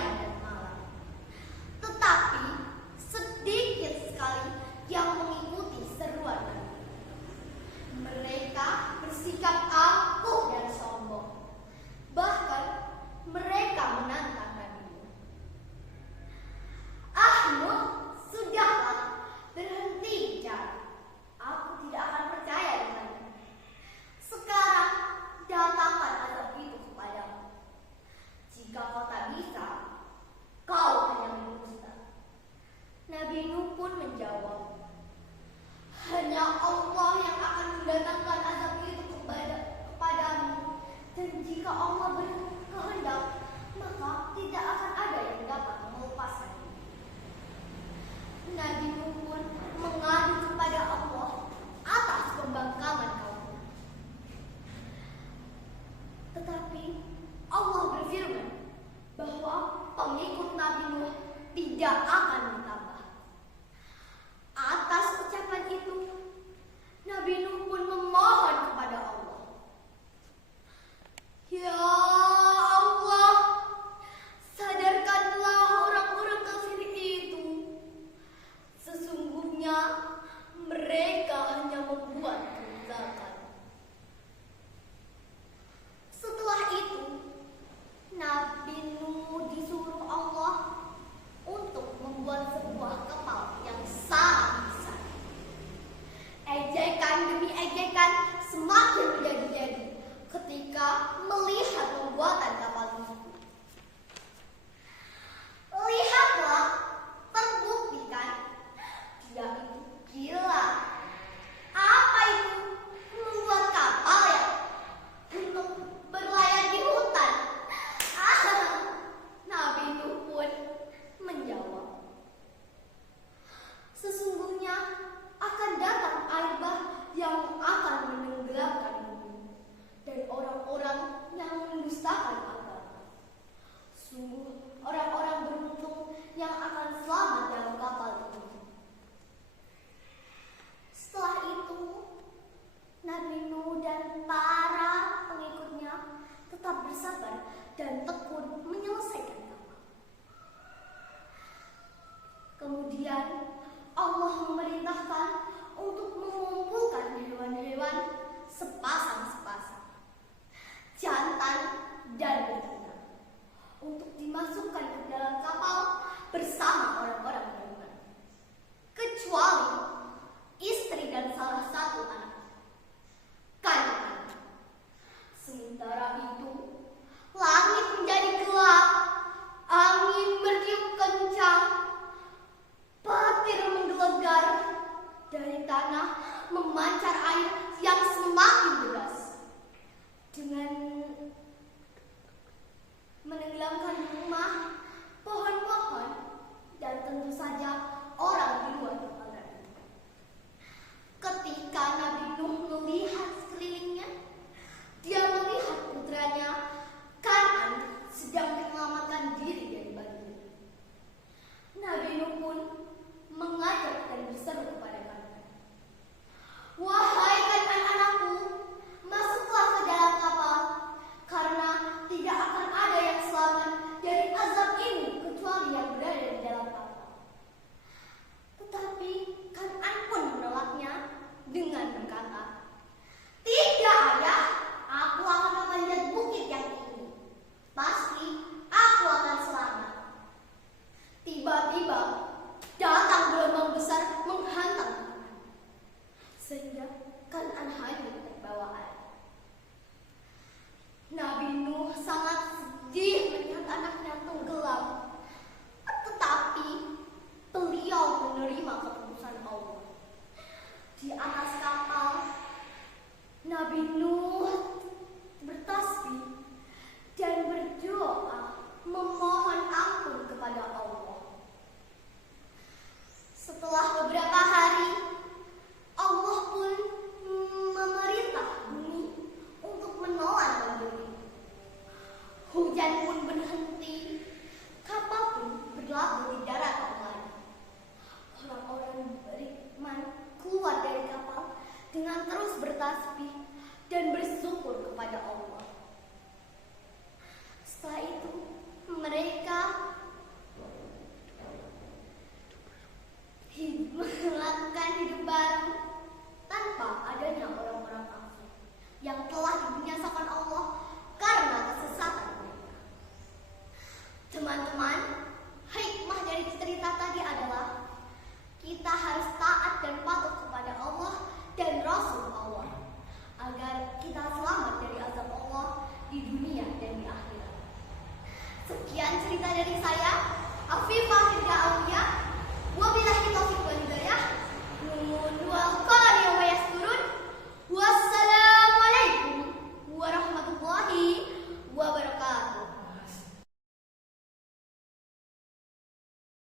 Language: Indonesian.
siang dan malam. Tetapi sedikit sekali yang mengikuti seruan Nabi. Mereka bersikap angkuh dan sombong. Bahkan mereka menantang Nabi Nuh. "Ah Nuh, sudahlah, berhenti bicara. Aku tidak akan percaya denganmu. Sekarang datangkan azab itu kepadamu. Jika kau tak bisa, kau hanya berdusta." Nabi Nuh pun menjawab, "Hanya Allah yang akan mendatangkan azab itu kepadamu. Dan jika Allah berkehendak, maka tidak akan ada yang dapat melepaskannya." Nabi Nuh pun mengadu kepada Allah atas pembangkangan kaumnya. Tetapi Allah berfirman bahwa pengikut Nabi Nuh tidak akan bertambah. Atas ucapan itu, Nabi Nuh pun memohon kepada Allah, "Ya Allah, sadarkanlah orang-orang kafir itu. Sesungguhnya mereka hanya membuat kerusakan." Setelah itu, Nabi Nuh disuruh Allah untuk membuat sebuah kapal yang sangat besar. Ejekan demi ejekan semakin menjadi-jadi ketika melihat pembuatan kapal itu. Lihatlah, terbuktikan dia itu gila. Apa itu membuat kapal ya untuk berlayar di hutan? Nabi Nuh pun menjawab, "Sesungguhnya akan datang air bah yang akan menenggelamkan bumi dan orang-orang yang mendustakan agama. Sungguh orang-orang beruntung yang akan selamat dalam kapal itu." Setelah itu, Nabi Nuh dan para pengikutnya tetap bersabar dan tekun menyelesaikan kapal. Kemudian Allah memerintahkan untuk mengumpulkan hewan-hewan sepasang-sepasang, jantan dan betina, untuk dimasukkan ke dalam kapal bersama orang-orang beriman, kecuali istri dan salah satu anak. Sementara itu, langit menjadi gelap, angin bertiup kencang, petir menggelegar, dari tanah memancar air yang semakin deras dengan menenggelamkan rumah, pohon-pohon, dan tentu saja orang di luar pagar. Ketika Nabi Nuh melihat sekelilingnya, dia melihat putranya Kan'an sedang menyelamatkan diri dari banjir. Nabi Nuh pun mengajak dan berseru kepada Kan'an, "Wahai Kan'an anakku, masuklah ke dalam kapal, karena tidak akan ada yang selamat dari azab ini kecuali yang berada di dalam kapal." Tetapi Kan'an pun menolaknya dengan berkata, "Tidak ayah, aku akan memanjat bukit yang tinggi. Pasti aku akan selamat." Tiba-tiba datang gelombang besar menghantam sekian cerita dari saya, Afifah Firda Aulia. Wabillahi taufiq wal hidayah. Nun wal